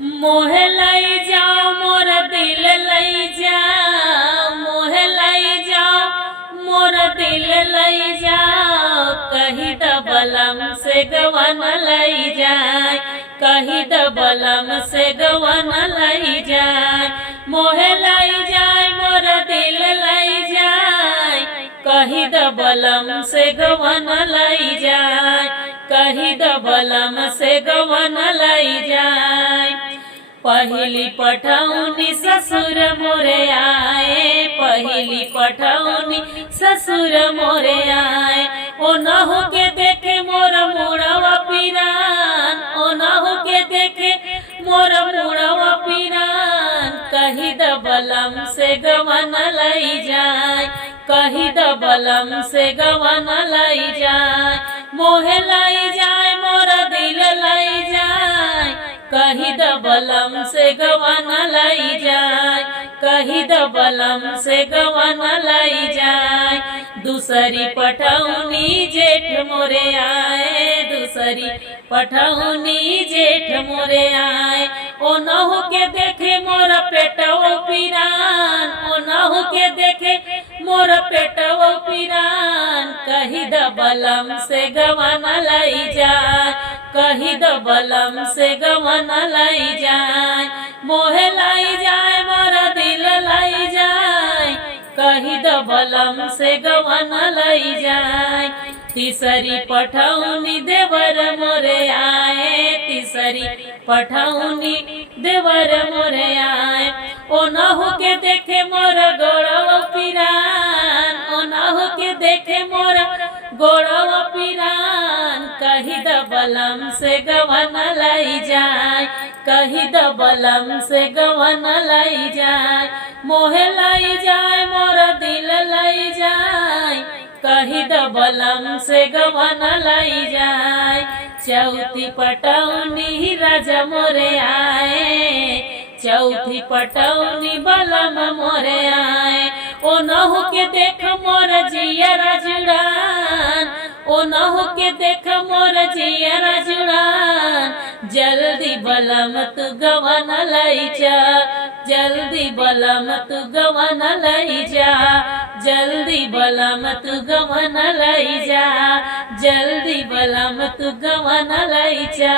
मोहे लाई जाओ मोर दिल लाई जाओ, मोहे लाई जाओ मोर दिल लाई जाओ। कहीं दबलम से गवन लाई जाए, कहीं दबलम से गवन लाई जाए। मोहे लाई जाए मोर दिल लाई जाए, कहीं दबलम से गवन लाई जाए, कहीं दबलम से गवन लाई जाए। पहली पठौनी ससुर मोरे आए, पहली पठौनी ससुर मोरे आए। ओ नहु के देखे मोर मुड़वा पिरान, ओ नहु के देखे मोर मुड़वा पिरान। कहीं दबलम से गवन लाई जाए, कहीं दबलम से गवन लाई जाए। मोहे लाई जाए मोर दिल लाई जाए, कहीं दबलम से गवन लाई जाए, कहीं दबलम से गवन लाई जाए। दूसरी पठौनी जेठ मोरे आए, दूसरी पठौनी जेठ मोरे आए। ओ नहु के देखे मोर पेटवो पिरान, ओ नहु के देखे मोर पेटवो पिरान। कहीं दबलम से गवन लाई जाए, कहीं दबलम से गवन लाई जाए। मोहे लाई जाए मोर दिल लाई जाए, कहीं दबलम से गवन लाई जाए। तीसरी पठौनी देवर मोरे आए, तीसरी पठौनी देवर मोरे आए। ओ नहु के देखे मोर गोड़व पिरान, ओ नहु के देखे मोर गोड़व पिरान। कहीं दबलम से गवन लाई जाए, कहीं दबलम से गवन लाई जाए। मोहे लाई जाए मोर दिल लाई जाए, कहीं दबलम से गवन लाई जाए। चौथी पटौनी राजा मोरे आए, चौथी पटौनी बलम मोरे आए। ओ नहु के देख मोर जियरा जुड़ान, ओ नहु के देख मोर जियरा जुड़ान। जल्दी बलम तू गवन लाई जा, जल्दी बलम तू गवन लाई जा, जल्दी बलम तू गवन लाई जा, जल्दी बलम तू गवन लाई जा।